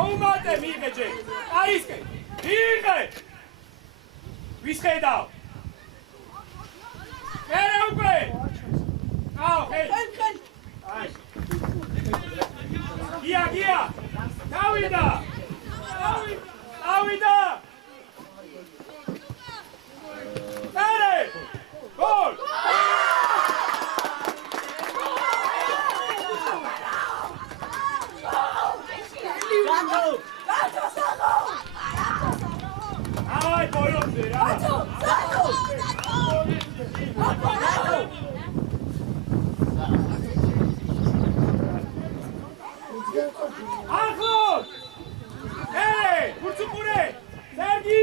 მოუმატე მიიღე ჯერ. აისკე. მიიღე. ვისხედავ. ერე უკვე. აუ, ჰეი. აი. გია. დავიდა. ერე. გოლ. Ai, bolonde, Arkhon! Hey, Kurtsukure! Sergi!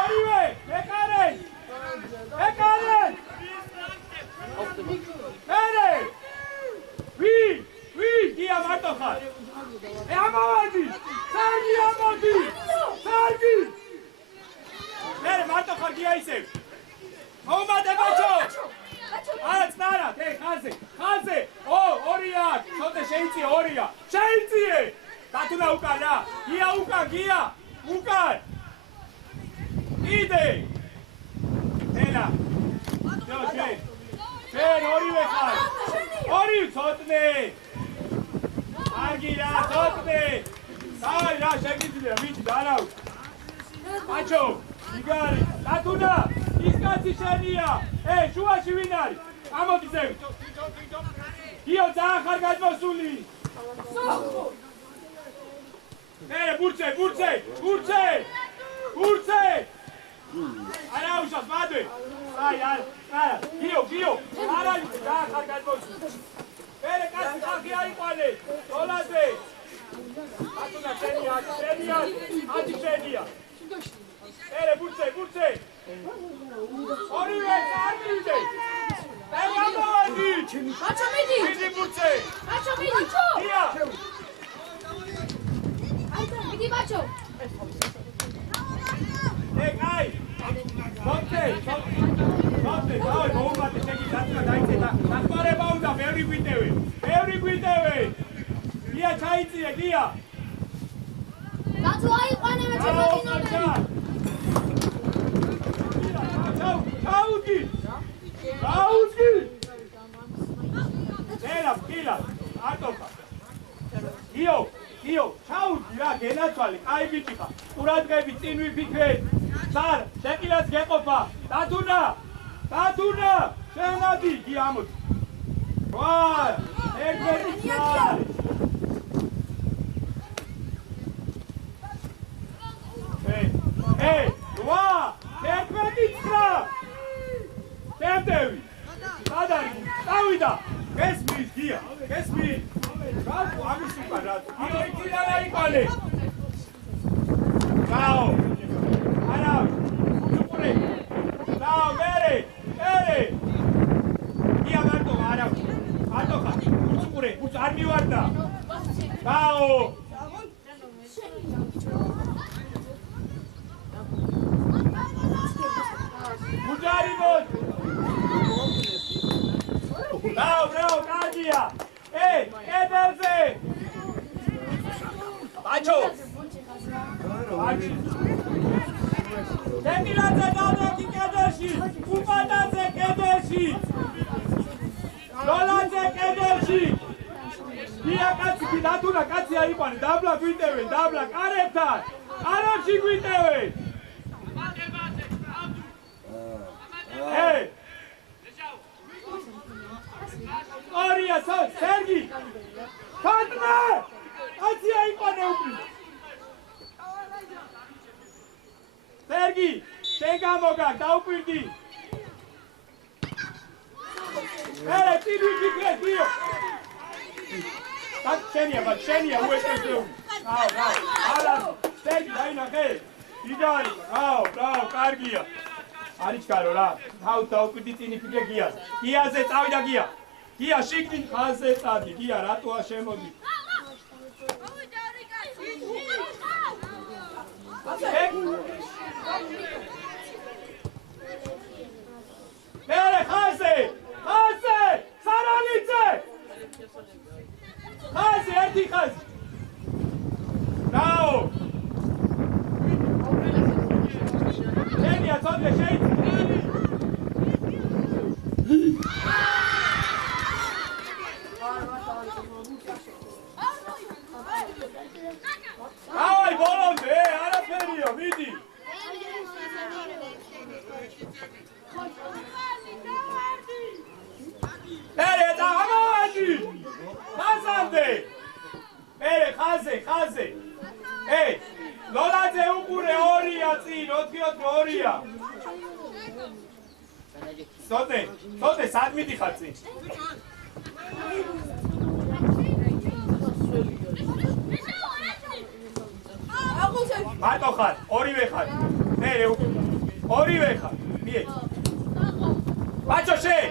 Orive! Bekaren! Hey! We! Gia Martokhar! Amavadi! Sergi Amavadi! Sergi! Hey, Martokhar Gia isev! Omade bacho! Arats nara! Hey, Khaze! Oh, Oriak! Sote sheitsi Oria! Sheitsi! Tatuna ukan ra! Gia! Ukan! Ide! Ela! Jen, Orive Khar! Orive Sotne! Argira, Sotne! Sai, ra, shegizile, vidi, darav! Macho! Igari! Tatuna! Iskatsi shenia! Hey, shuashi vin ari? Amodi zevi! Gio, ძალიან ხარ გადმოსული! Hey, burtse! Ara ushas, madve! Sai, ara! Gio! Ara, ძალიან ხარ გადმოსული! Hey, kasi ხალხი აიყვანე! დოლაზე! Tatuna შენია! ათი შენია! Hey, burtse! Orive, armide! Hey, amavadi! Macho midi! Midi burtse! Macho midi! Gia! Midi macho! Hey, Kai! Sotte! Davai, მოუმატე, შეგი დაწნა დაიცე და დახმარება უნდა, ბევრი გვიტევე! Gia, ჩაიწიე, Gia! Დაწვა აიყვანე მე ჩემი ნომერი! Raudki! Ela, Kila, Atoka. Gio, ჩაუდი რა, გენაცვალე, კაი ბიჭი ხარ. ყურადღებით წინ ვიფიქრეთ. სარ, შეკილას გეყოფა. დათუნა! შენადი, გი ამოდი. ვა, ერთერთი სარ. Hey, ვა, ერთერთი სარ. Შემდევი. სადარი? წავიდა. გესმის, გია. Bravo, ამის უკან რა. Gio იქიდან აიყვანე. Bravo. არა. უყურე. Bravo, მერე. გია მარტო არა. ატოხა. უყურე, არ მივარდა. Bravo. Gujari bot. Bravo, Kadia. Hey, Edelze! Bacho! Temiladze dadaki kedeshi! Upadadze kedeshi! Doladze kedeshi! Dia katsi Datuna katsi aikwani, dabla gwiteven, dabla karetan! Arabshi gwiteven! Hey! Oria, Sergi! Fatma! Katsi aikwani upri! Sergi! Shega moga, daupirdi! Hey, tiri fikret, Dio! Shenia, uetestu! Bravo! Alan! Sergi, daina, hey! Igari! Bravo, kargia! Arichkaro, ra! Daupirdi tini fikret gias! Giaze, tavida gia! Gia, shiktin khaze tsadi! Gia, ratoa shemodi! Bere, khaze! Saralitze! Khaze, erti khaze! ლოლაძე უყურე 2-ია წინ 4-2-ია სოდე სად მიდიხარ წინ მარტო ხარ ორივე ხარ მე ორივე ხარ მიეც ბაჭო შენ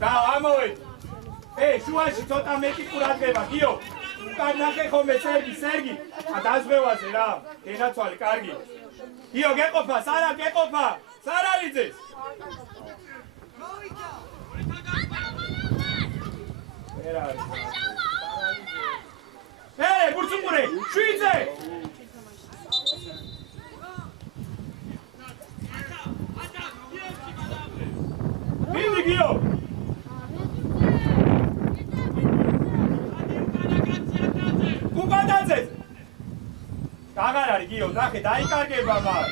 და ამოვედი შუაში ცოტა მეტი ყურადღება გიო უკან ნახე ხოლმე სერგი დაზღვევაზე რა დენაცვალე კარგი გიო გეყოფა სარა გეყოფა სარალიძეს ბურცუყურე შვიძე მინდი გიო კუპადაძე აღარ არის გიო ნახე დაიკარგება მაგ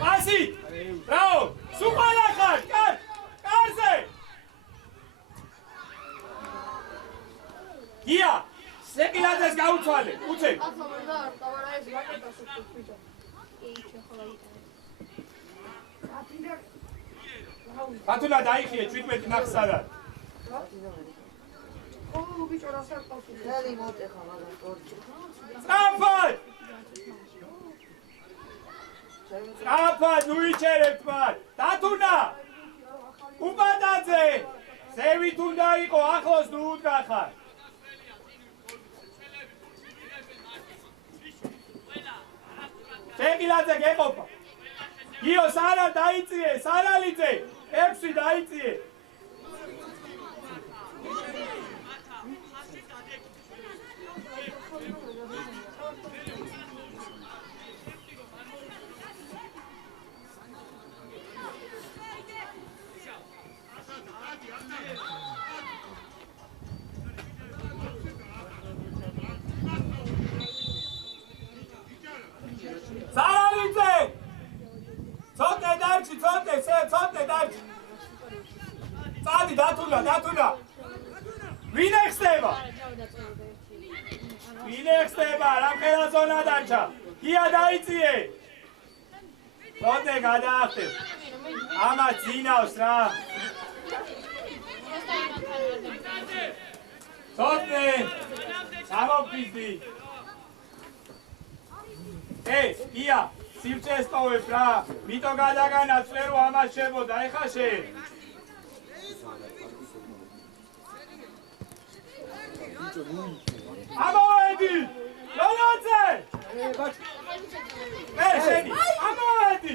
პასი რაო სუყალა ხარ კარზე გია სეკილაძეს გაუცვალე უცებ ბათულა დაიხიე 17 ნახს არა სწრაფად ნუიჩერებთ მათ დათუნა უპადაძე სევით უნდა იყო ახლოს ნუ უდგახარ შეგილაძე გეყოფა გიო სარა დაიწიე სარალიძე 6 დაიწიე სარალიძე ცოტე დარჩი წადი დათუნა ვინ ეხსება რა ხელაზონა დარჩა გია დაიწიე ცოტე გადაახტებ ამას ძინავს რა ცოტე სამოფიზდი გია სივრცეს ტოვებ რა მიტო გადაგანაცვლე რომ ამას შებოდა ეხა შენ ამოვედი ლოლაძე შენი ამოვედი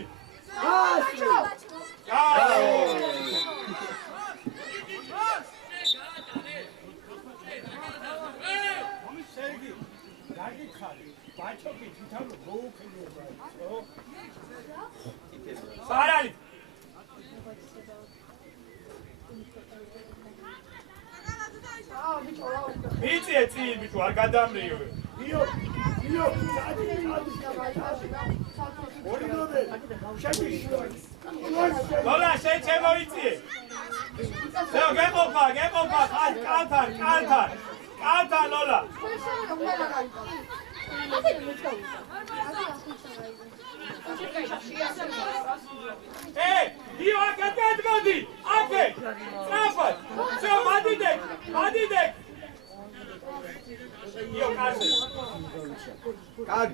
სარალი მიწიე წინ ბიჭო არ გადამრიო ლოლა შენ შემოიწიე გეყოფა კალთან ლოლა გიო აქეთ გადმოდი აქე სწრაფად всё მადიდე გიო კარგი ხარ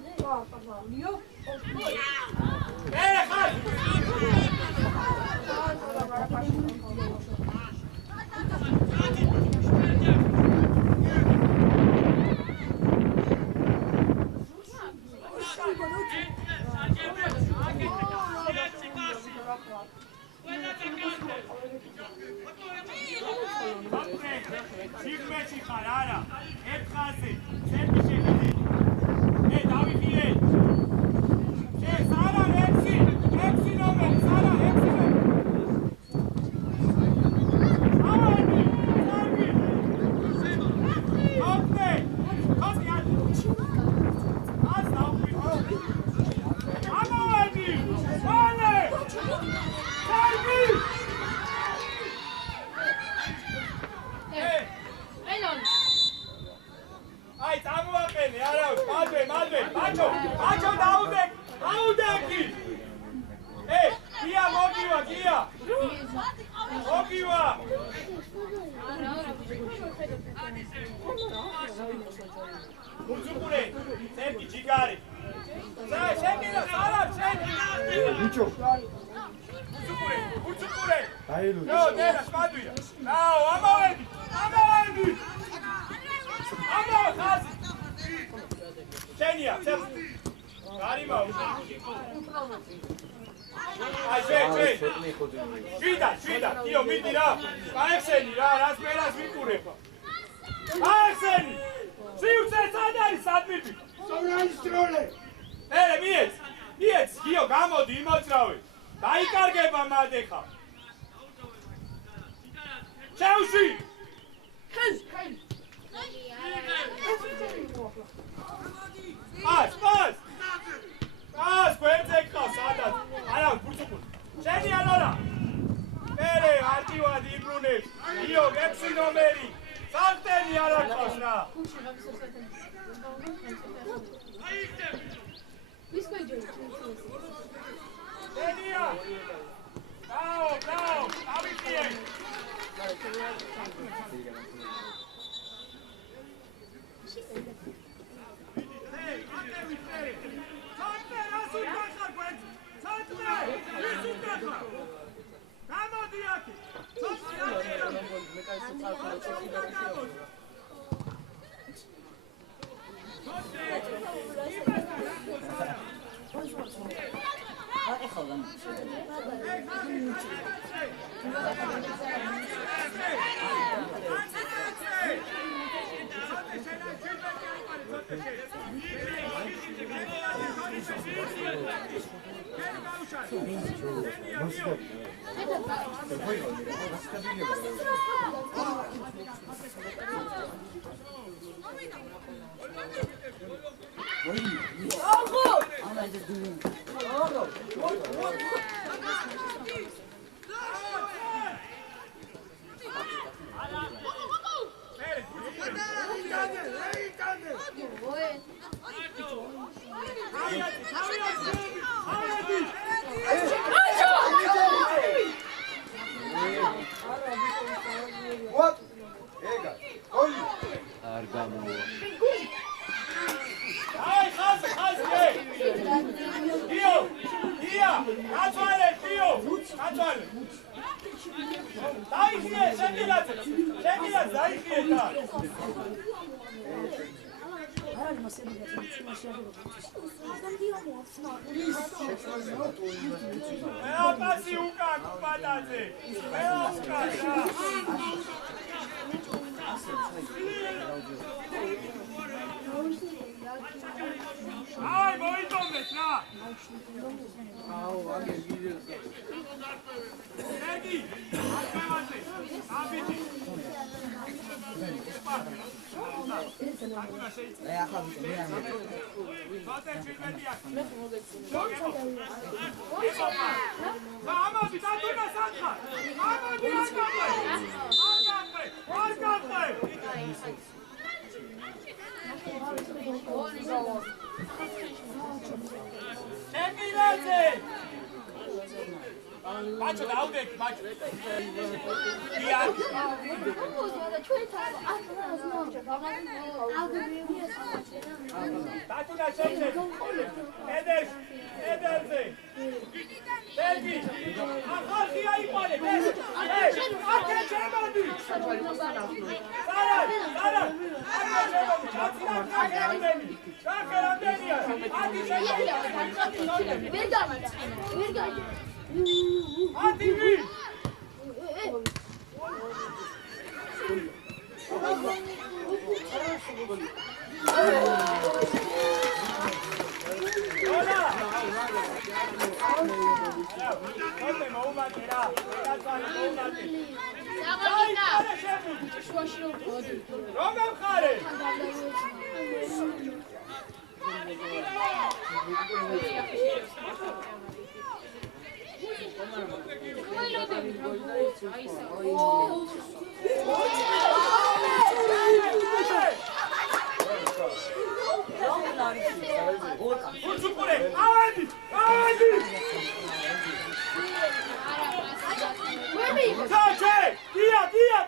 Sevgi cigari. Sen şekilde sağlam sen. Bicho. Uçukure. Hayır. Yo, nena, smaduja. Bravo, ama vedi. Ama kazi. Senija, cep. Garima. Aj, sve. Švida, dio biti ra. Ajekseni, razmera svikure. Ajekseni. Svi u se sadari, sad biti. Ere, mijec, dio gamodi, imocravi. Daj kargeba madeha. Chelsea! Pas, kuentzeka, sadat. Ara, kurtzukun. Seni alora. Ere, artiua di Brunes. Io, gepsi nomeri. Santeni ara kosna. Senia! Bravo, avitije. Aj, mojdome, tra! Sedi! Atpevate! Abiti! Macho, daudek, macho. Tatuna šeće. Edeš. Sergi. Ahal dija i pale. Ake čemani. Saran. Ake čemani. Ake ramdeni. Ati čemani. Ati vi.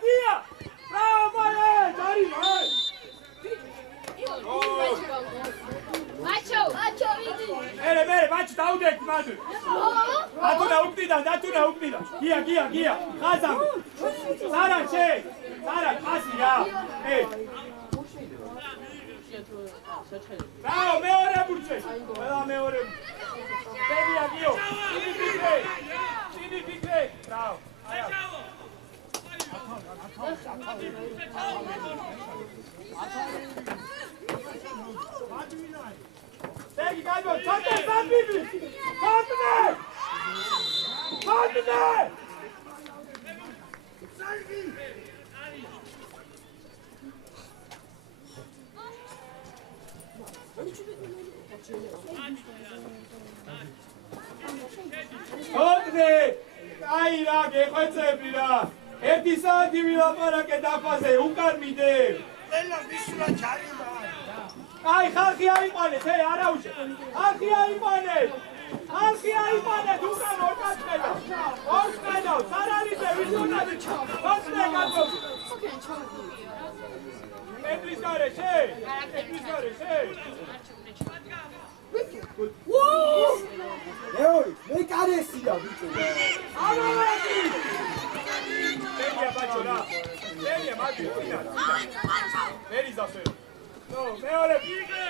Dia! Bravo, Maia! Dari, vai! გაუდეთ მადლ. ატუნა უკდიდა. გია. ხაზამ. სარა შე. სარა პასი რა. რაო მეორე ბურჩე. ყველა მეორე. ბებია გიო. წინი ფიქრე. რაო. Thank you guys. Ai ra, che concepi ra. E ti senti la che da fase un carmide. Bella vissuta gialla. Ai, ხალხი აიყვანეთ, არა უშე. ხალხი აიყვანეთ, უკან ორკაცხედა. ორკაცხედა, სარალიზე ვისუნადი. ხოსნე გაწო. ეტრის გარე, შე. მე კარესია ბიჭო. ამოვედი. ბებია ბაჭო რა. ბებია მაგი, წინა. ვერი ზასე. No, მეორე ფიგე.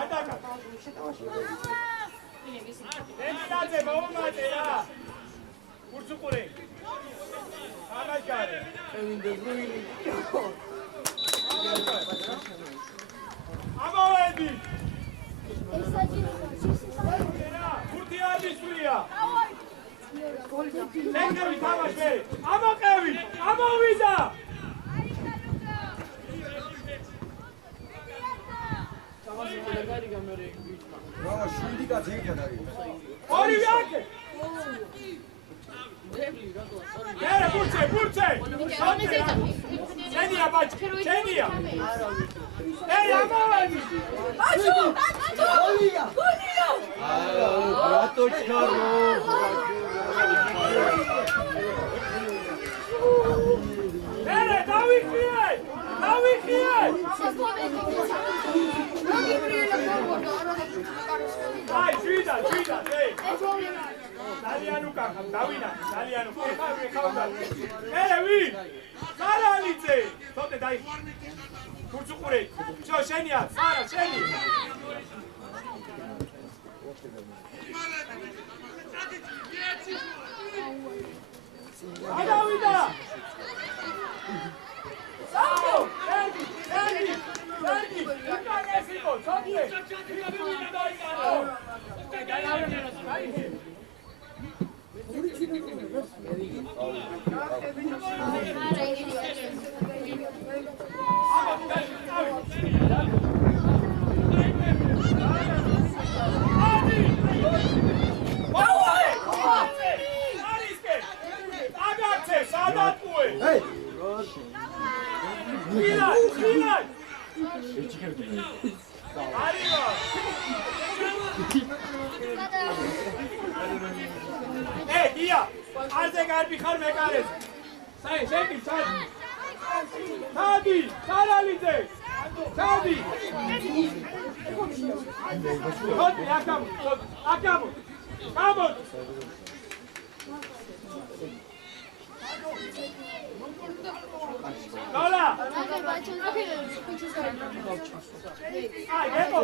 ატაკა. ემინაძე მოუმატე რა. კურსუყური. ამაჟარე. ამოვედი. ფურთიადისვრია. ლენგები თამაშე. ამოყევი. ამოვიდა. რა შვიდი კაცი იქა და ორივე აქე. ერე ბურჩე. შენია ბაჭი, შენია. ერე ამოვედი. ბაჭო! გოლია. ბრატოჩკარო. ერე დავიხიე. აი, შვიდა, ძალიან უკახა, დავინა, ძალიან უკახა. ერე ვინ? სარალიძე. თოთე დაი. კურცუყური. შო შენია, სარა, შენი. გადავიდა. საო, ერგი. უკან ეს იყო, თოთე. ვინ დაიკარო? გარბი ხარ მეკარეს. საი, შეკი, ჩადი, სარალიძე. ჩადი. ხოდი, აკამო. გამო. ნოლა. აი, ებო,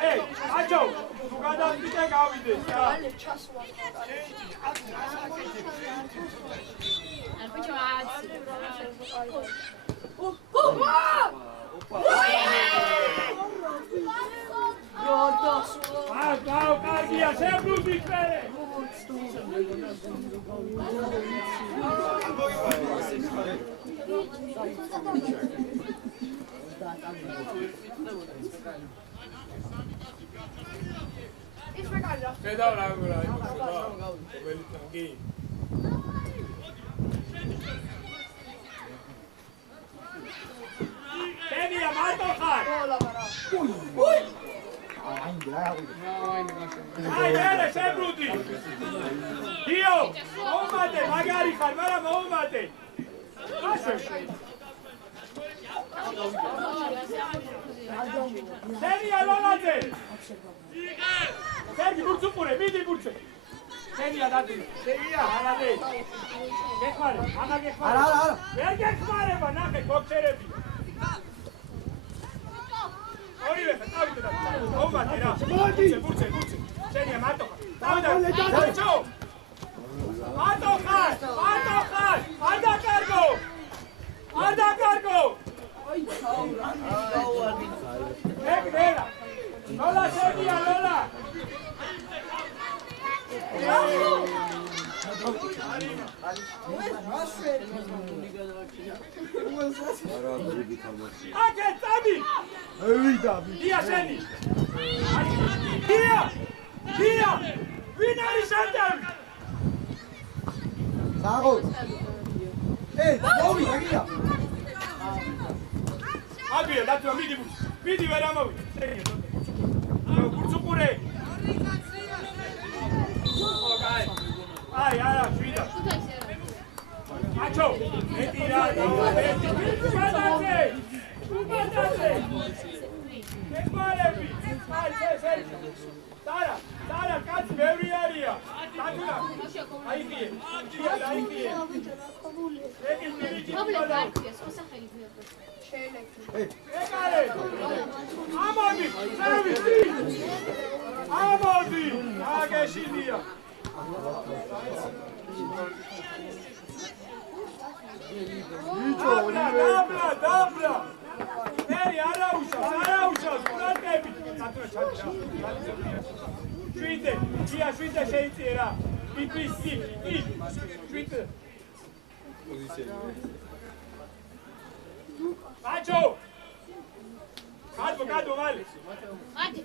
Hey, Ajo, tu gada pite gavide. Wow, Cardia, sempre o diferente. Pedal agora, ele aqui. Tenia mato cara. Ui. Ai, era, sempre o dia. Dio, uma მოუმატე, მაგარი ხარ, მაგრამ მოუმატე. სენია ლოლაძე. სერგი ბურცუყურე, მიდი ბურცე. სენია დადი. სენია არადე. გეხმარე, ამა გეხმარე. არა. ვერ გეხმარება, ნახე, გოგჩერები. ორივე ხარ, და მოუმატე რა. ბურცე. სენია მარტო ხარ. დავიდა. მარტო ხარ. არ დაკარგო. ეგრელა. ლოლა სენია ლოლა. აკე წამი. დია შენი. დია. ვინ არის შენთან? საღო. მოვიდა გია. აბია დათო მიდი ვერ ამოვი. ბურცუყურე. აი არა შვიდა. აჩო მეტირა. უპატაზე. ეკმალები. აი ეს. დარა კაც ბევრი არია. დათუნა. აი კი. ამოდი, აგეშინია. დაბლა. მერი არაუშავს, კურატები. შვიდე შეიწიერა. იპი. შვიდე. აჩო. კადო მალე. ადი.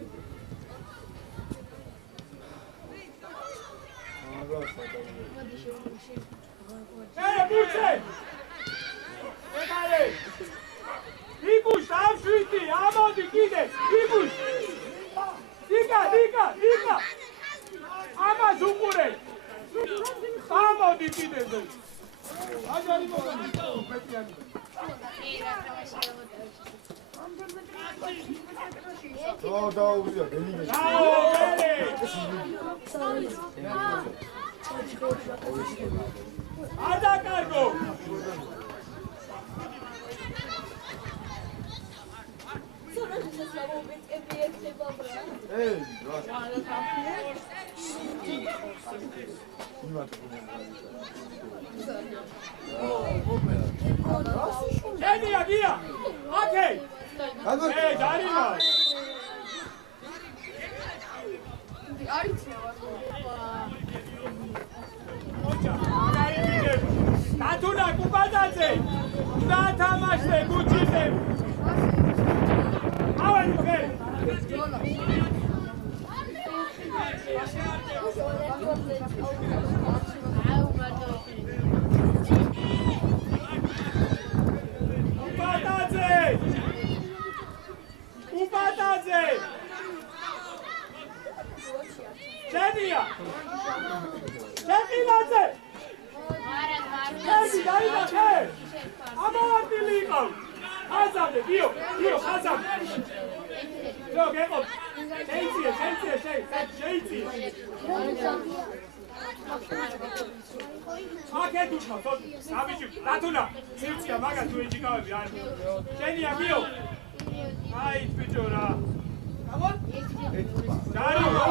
ბურცე. ეკარე. იგუშ ავშვიდი, ამოდი კიდე. იგუშ. დიკა. ამას უყურე. ამოდი კიდე. აჯარი მომდი. პეტიანი. დაუგზა დელინე. ადაკარგო. შენია გია. ოკეი. დარივა. დათუნა კუბადაძე. დათამაშე გუჩიძე. ავენ ხე. კუბადაძე. შენია. შენიაძე. ეს დაიდახე. ამოვატილი იყო. ხაზამდე, დიო, ხაზამდე. დიო, გეყო. შეიცი. აკეთუ ხო, ამიში, დათუნა, ცივცია, მაგას თუ ეჭიკავები არ. შენია, გიო. აი, ბიჭო რა. ამონ? დარივო.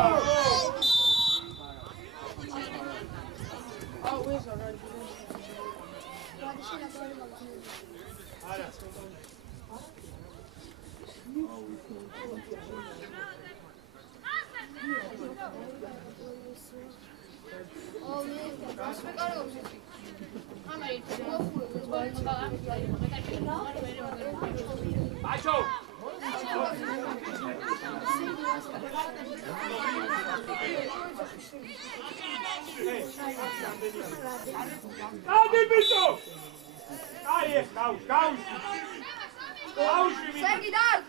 Acho! Cadê bicho? Aí, caos. Sergi dar.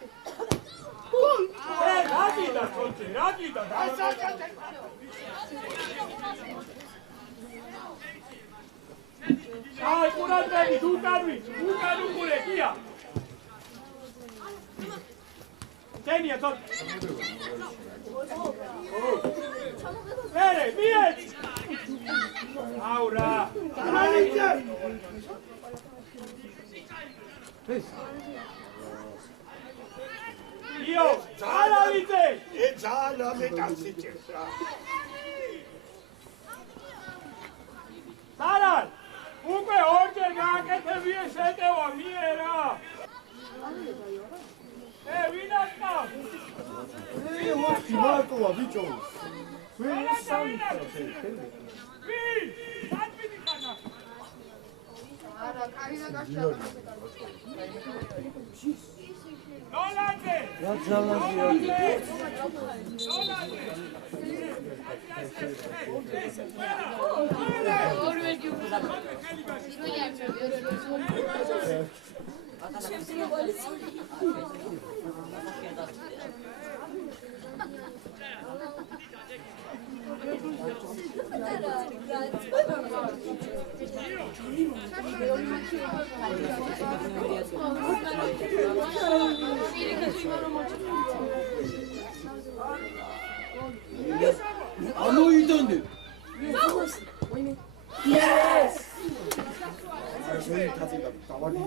Radida. Dani, tu pure, via! Tieni, tot! Bene, via! Aura! Io, analite! E già la metà si cerca. Saral! Comunque oggi che te siete o miera! Vinasca! 혹시 말고 와 비죠. 왜 싸우는 Vin! Salvi di canna! Nolante! Nolante! 아무 일도 안 돼. 저희 다들 나와리.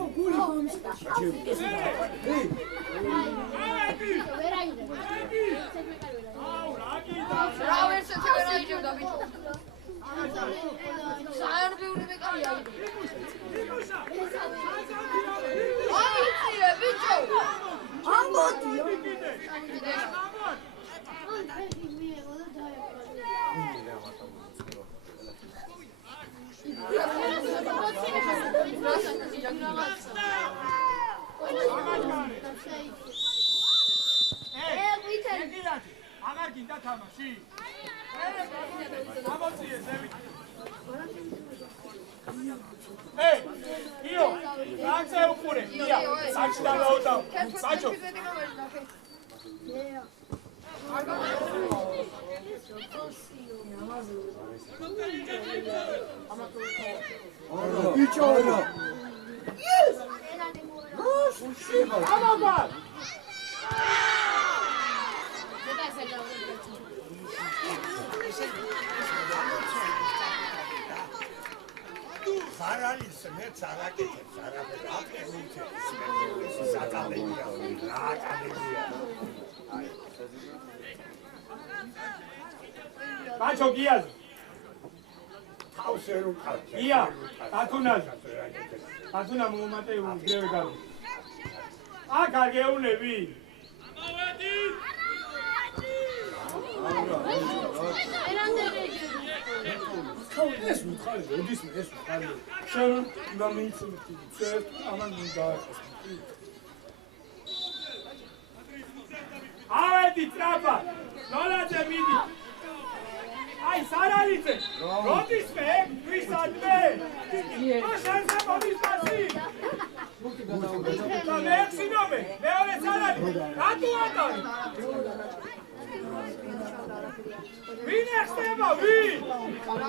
Agar ginda tamashi. Io, grazie oppure, via, facci da lotta, faccio. 비죠. Vamos, Saral isme Saraki, Sarabel, Apeluce, Satalia, Latalia. Faccio Ghias. Tauseru Kalke. Via, Atunas. Atuna Mumate un Grevegal. Ah, cargue un levi. ეს მითხარი როდის ეს მითხარი შენ უნდა მიიწვი ცეთ ამან მინდა Aveti trapa. Nolate midi. Ai saralice. Rodis me, Crisadme. No șansa pomis pasi. Da merci nome. Leone sarali. Atu atari. Vine xteba, vin.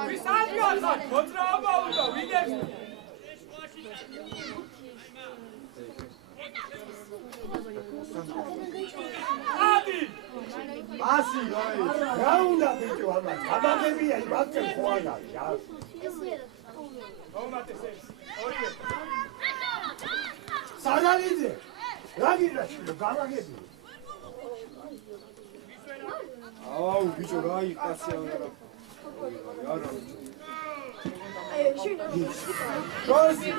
Crisad gazat. Potraba uda, vine. Adi. ასი რაი რა უნდა ბიჭო ამას? გამაგებია იმათე ხوارა, რა. Omate ses. Orie. სარალიძე. რა გინდა შვილო, გამაგებია. აუ ბიჭო რაი კაცი არა არა გოზი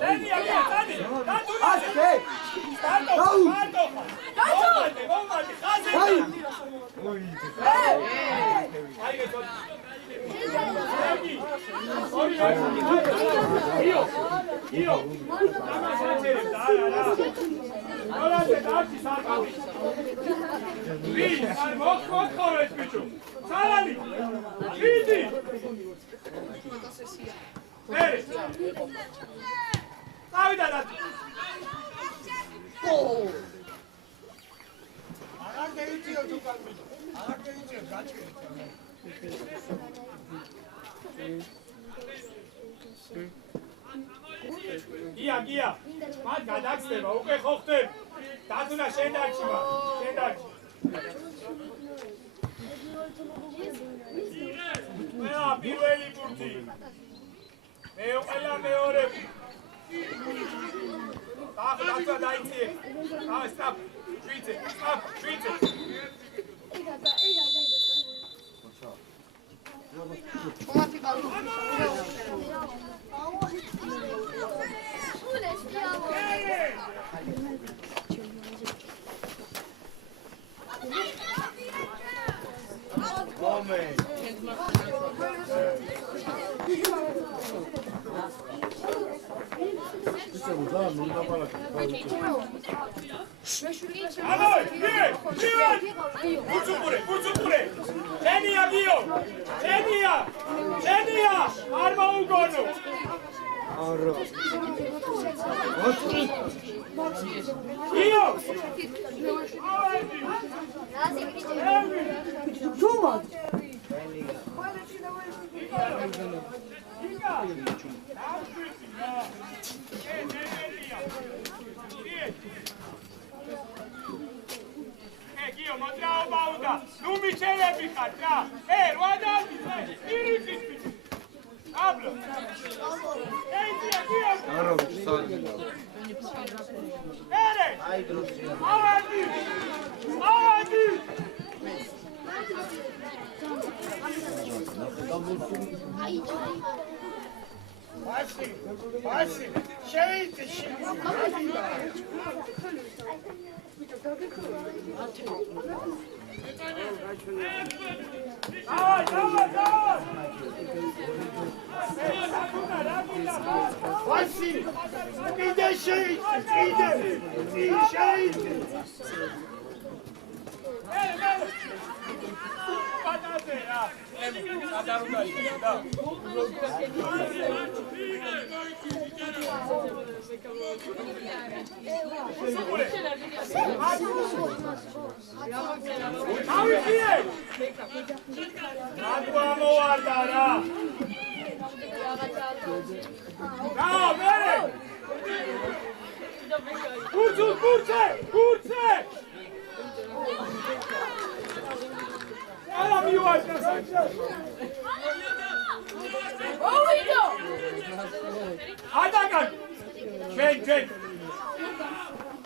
Dani, Dani. Tatu. ასე Tatu. Tatu. Omate, ხაზე. Ai, Io. Guardate, dacci, salvami. Lì, al mocco è spiccio. Salali. Vidi. Bene. Davide, dacci. აღარ დაიწიო თუ კარგი. აღარ დაიწიო, გაჩვენე. გია მათ გადაგწდება უკვე ხო ხდები დათუნა შენ დარჩი მაგ შენ დარჩი მე პირველი ბურთი მე ყველა მეორე დათუნა დაიწყე სტოპ შვიცე Bucupure! Genia, Gio! Genia! Arma Ugono! Gio! Gio, mostrao bauda! Nu mi cere picat, da! Roada! Iritis! Hablo! Gio! Ere! Avadi! Vasi, şeydi şimdi. Давай! Vasi, bir de şehit, bir şehit. Atacan!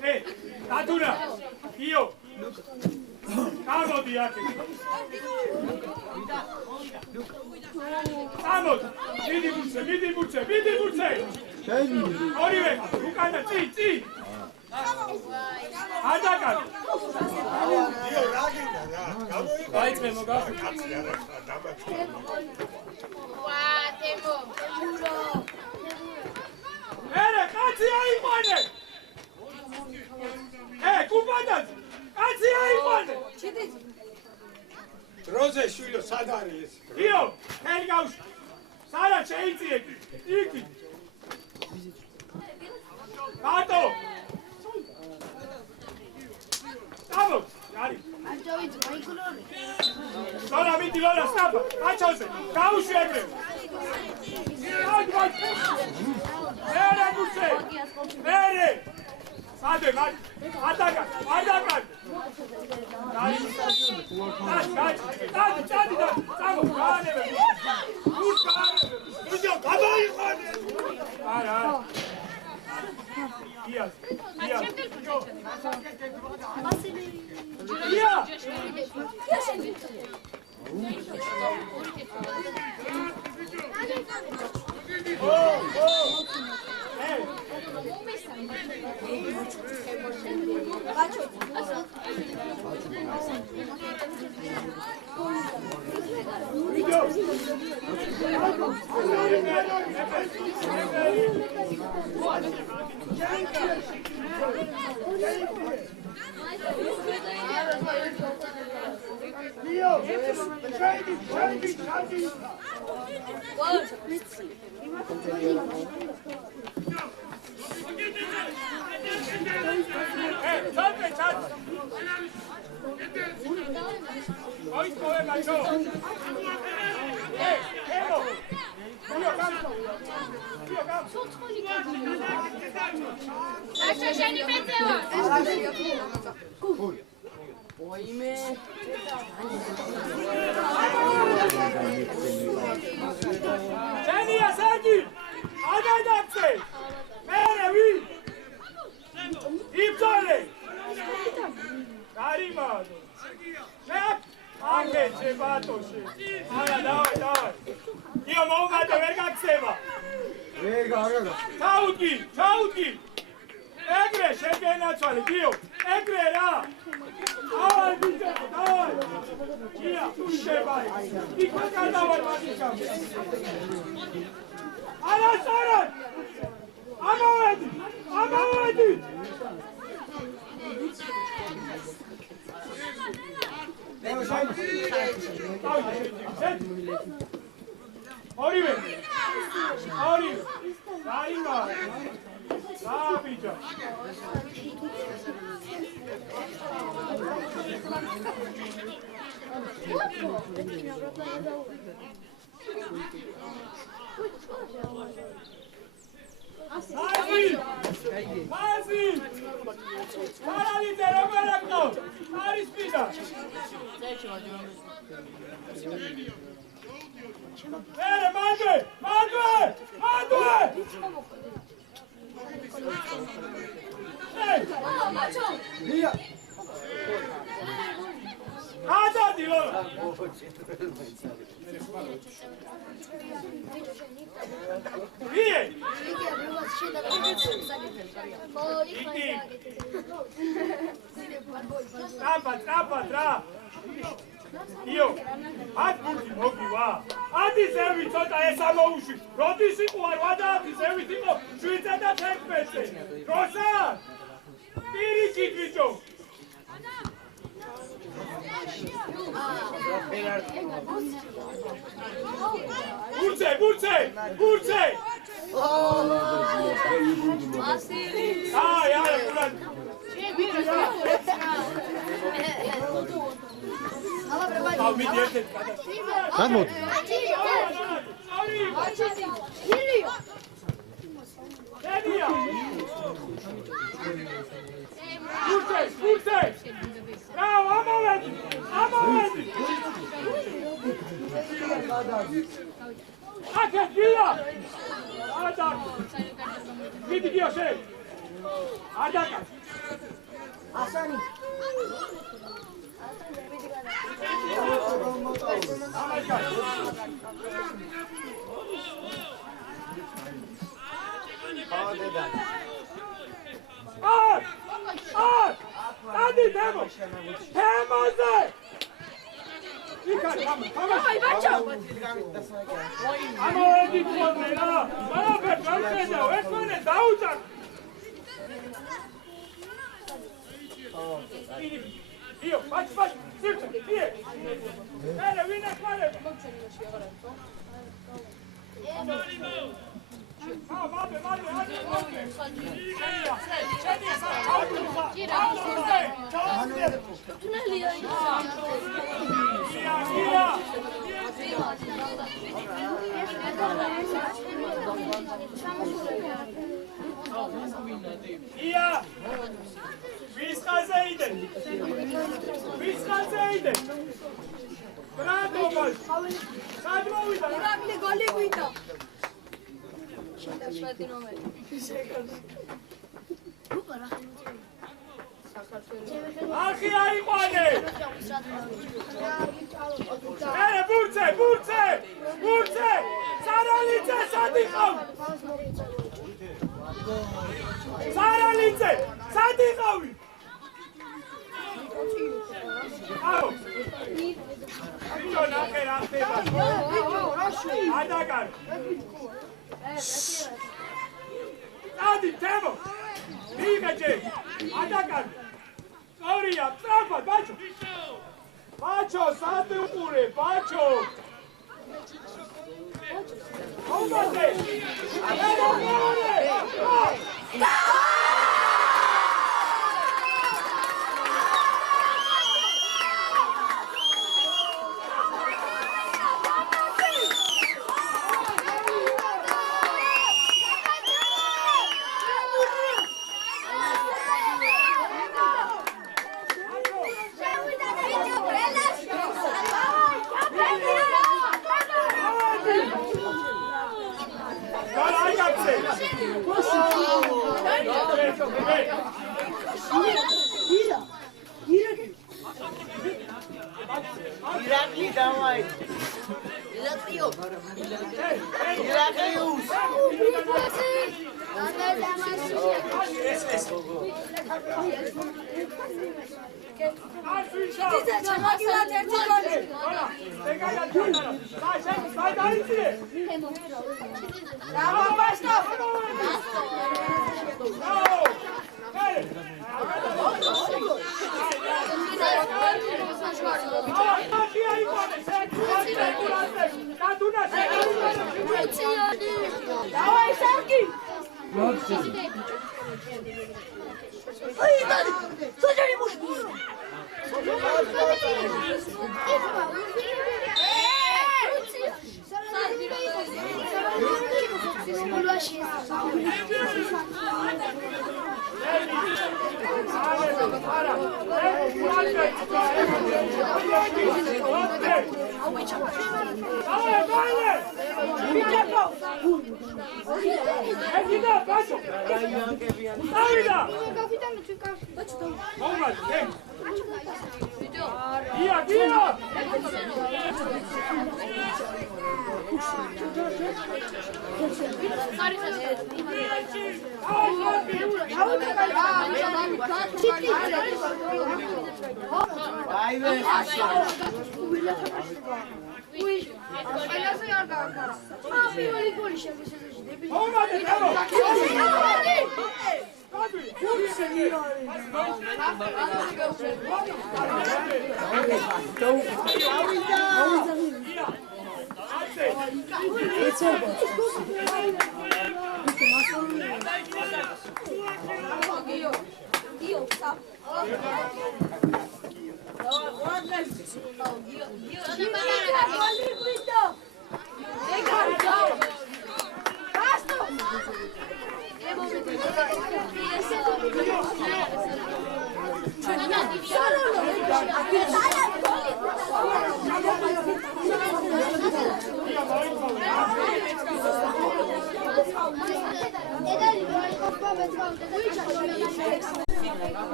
Ven! Aduna! Io! Camo di arte! Vamos! Vidi buce! Olive! Lucana, zi! Atacan! Io ragazzi, Vai, Temo, gafi! Ere, kaçı ayıpane! Kupadan! Kaçı ayıpane! Roze şuyla sadariyiz. Io, Helgaus! Sana çeyici eki! İki! Kato! Vamos! Yani! Sonra mi dilona stapa! Kaç olsun! Kavuş emri! Hadi bak! Ere Gülse! Ere! Hadi! Atakan! Kaç! Tamam! Kâne be! Vur kâne be! Hocam kabayı koyun. Hadi! Giyaz! Giya! Io, şehit. Çat! მოიწოვე ბაჭო. ემო. ბაჭო შენი მეწევა. Oime. Jenny Asagi! Adadapse! Mere vi! İptale! Karimado! Ne? Ange çebatoşe! Ana davay! Io moğada vergak seva! Çautki! Egre şekeri açalı diyor! Egre ra! Aval bize! Davay! Ia, tu şebay! Dikkat davay matikam! Alasaran! Amavadi! Orive! Saima! Sabija! Mazin! Paralite Roberto! Arispida! Bene, Madre! Hey! ბაჭო. Ада დილო! ვიე! Ტრაპა! იო! ათბურთი მოგივა! ათი ზევი ცოტა ეს ამოუში! როდის იყო არ ვადაათი ზევით იყო 7-11-ზე! როსა! პირიქით ბიჭო! Burçe! Yara, Murat! Abi diyete. Tamam. Burçe! Bravo, amavedi! Hadi, gila! Adam! Gidiyor şey! Adam! Asani. Hadi Temo! Temo'ze! Ay baჭო. ამოვედი ხოლმე რა! ყველაფერს ვერ ხედავ, ეს მანე დაუჭარ! იო, ბაჭ, სირჩე, იე! მერე, ვინ ეხმარება? მალე, ია! ვისხაზე იდე! ბრატო ბაჭ! სად მოვიდა? ირაკლი გოლი გვიდა. შეშვედი ნომერი. არხი აიყვანე! მერე, ბურცე! სარალიძე, სად იყავ? სად იყავი? აუ! ვიო ნახე რა ხდება? ადაგარ! ადი თემო! მიგაჭე! ადაგარ! სწორია, სწრაფად, ბაჭო! ბაჭო, სად უყურე, ბაჭო! ხომაზე! Irakli давай. Iraklius. Давай, Сарки! Слушай, муж!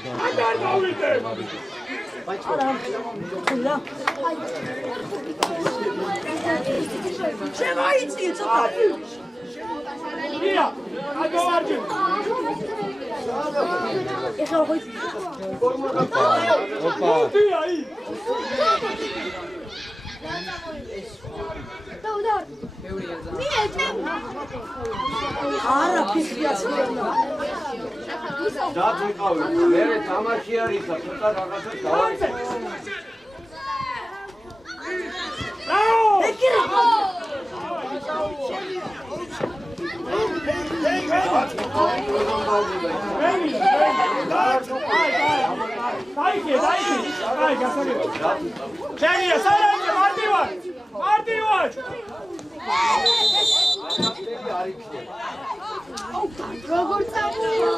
ანდარ მოვიდე. შემოიწიე ცოტა. ია, აგოვარჯი. ეხლა ხოიც. ოპა. ია, ი. არა ფიქრია ცოტა. დაგიყავი, მე თამაში არის და ცოტა რაღაცა დავაწყე. ეკირე. აი, გასაგებია. შენია, სარანჯე, მარტივარ. მარტივარ. როგორ წამოვა?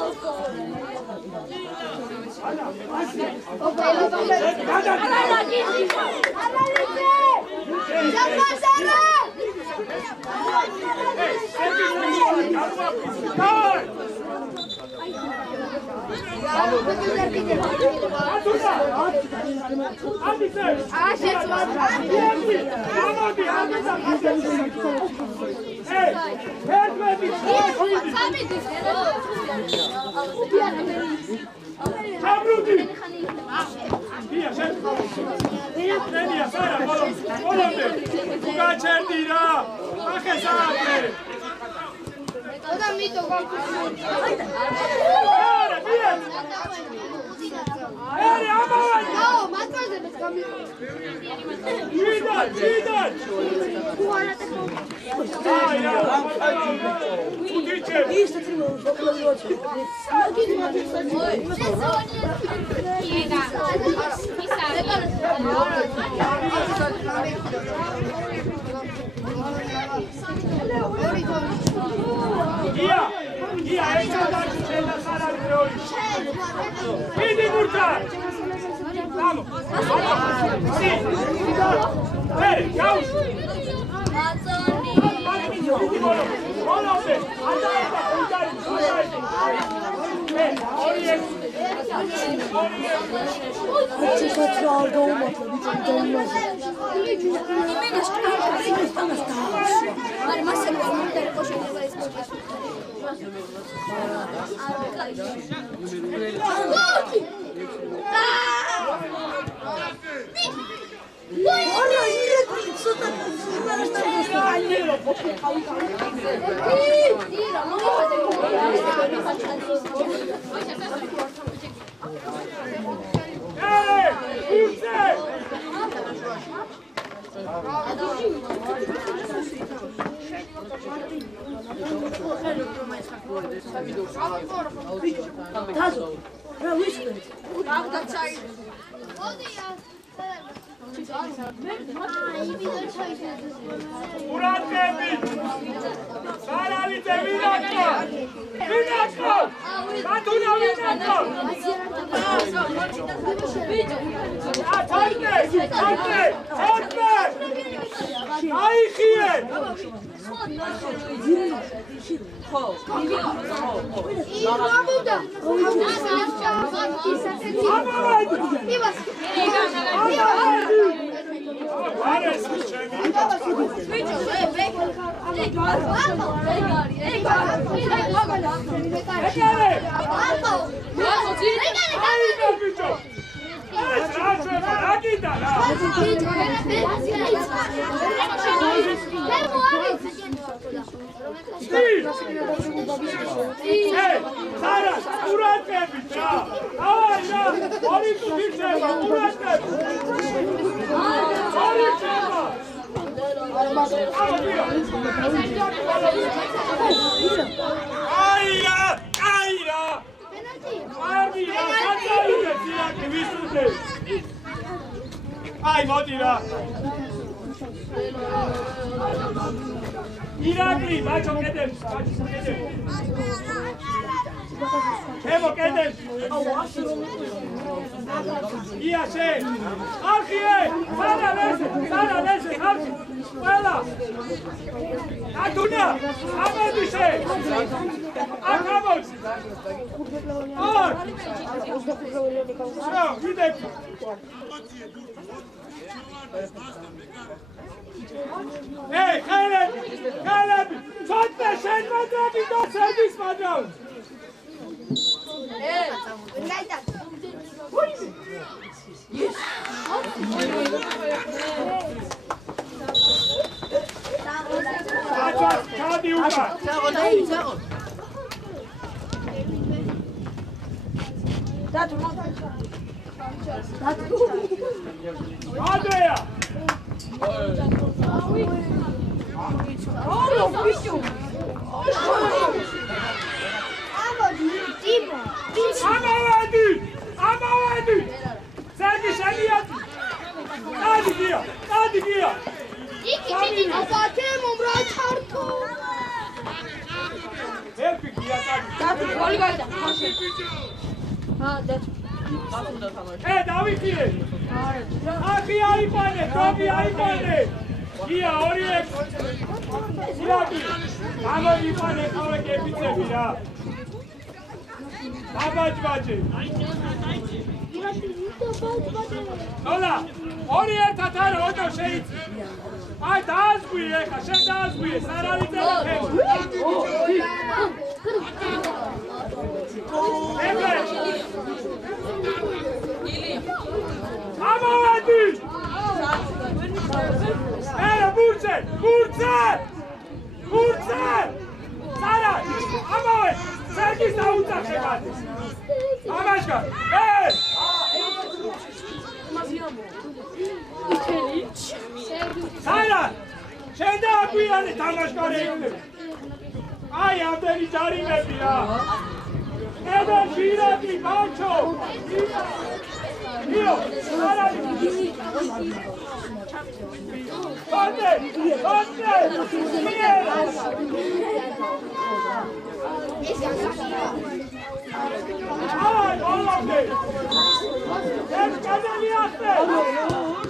Ai, motira! Irakli, bacho kedem, bacho kedem. Emo kedem. Ia she. Arkhie, sana lese, arkhie. Vela. Adunia, amedishe. აკამოს. ვიდექ. Hey, Caleb! Ცოტა შეგვიძლია დაცერდის მაგრამ. Ჩადი უკან. Ანდრეა! ამავედი! სერგი შენიათი! დადი გია! იქი აბათე მომრაჩართო. ერფი გია დადი გოლი გაიტა. დავიხიე! ახი აიყვანე, ტობი აიყვანე! გია 2-1. სირაკი! გამოიყვანე ხოლმე კეპიცები რა! აბაჯბაჯი! ნოლა! 2-1 არა, ოდო შეიცი! აი დააზღვიე ხა, შენ დააზღვიე, სარალი წერე! ამავედი! ერა ბურცე! სარა! ამავე! სერგის დაუწახე გადის! ამაშკა! სარა! შენ დააგვიანე თამაშგარები! აი ამდენი ჯარიმები რა! ედო ჟირაკი ბავშვო! იო! სარალი! Conte! Ay, olmadı! Sen kazanıyorsun!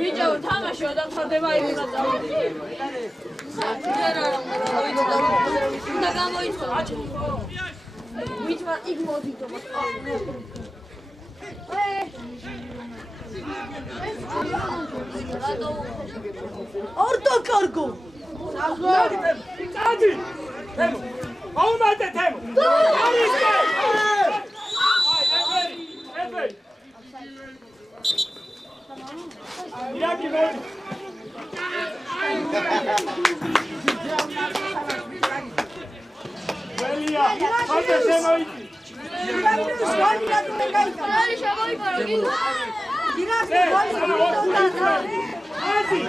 ვიჯო თამაშო და ხდება იმუნა წავიდი. და გამოიწვა. ვიჯმა იქ მოდიდო. ორდო კარგო. Hadi! Temo! Olmadı Temo! Hadi! Efe! İraki ver! Velia! Hadi sen o iki! Hadi!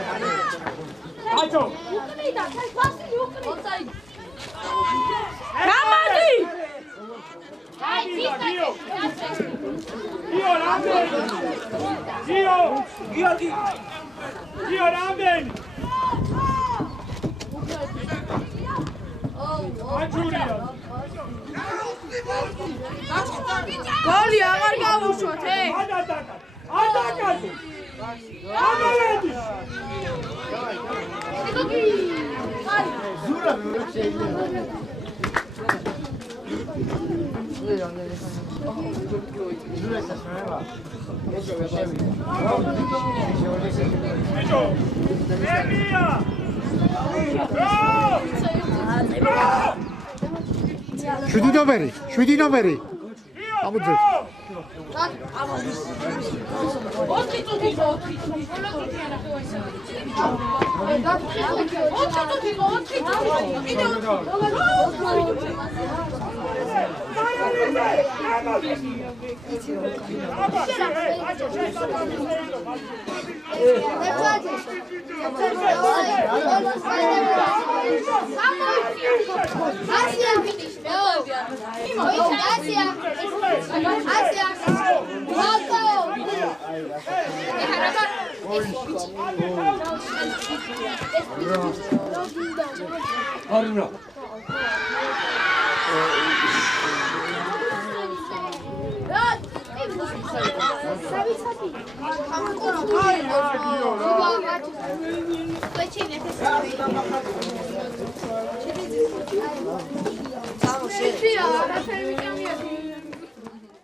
Aço! Ramadi! Gio Ramden! Gio Ramden! Ajuria! გოლი აღარ გავუშვათ, Atacat! Amaledi! შვიდი ნომერი. ამოძეთ. Arra. Vamos,